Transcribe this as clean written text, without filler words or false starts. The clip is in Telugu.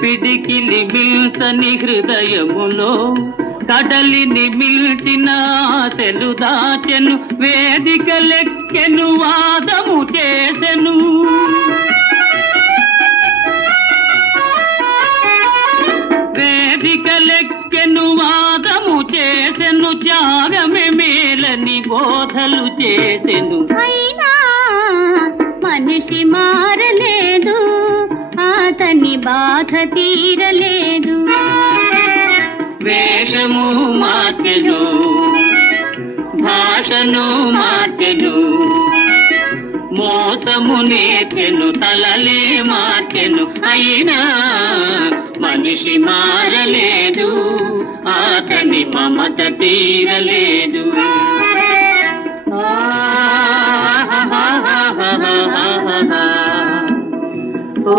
పిడికిలి మిల్చని హృదయములో కడలిని మిల్చిన ఆశలు దాచెను, వేదిక లెక్కెను వాదము చేసెను. వేదిక లెక్కెను వాదము చేసెను, త్యాగమే మేలని బోధలు చేసెను. అయినా మనిషి మారలేదు, అతని బాధ తీరలేదు. వేషము మార్చెను, భాషను మార్చెను, మోసము నేర్చెను, తలలే మార్చెను. అయినా మనిషి మారలేదు, అతని మమత తీరలేదు. ఓ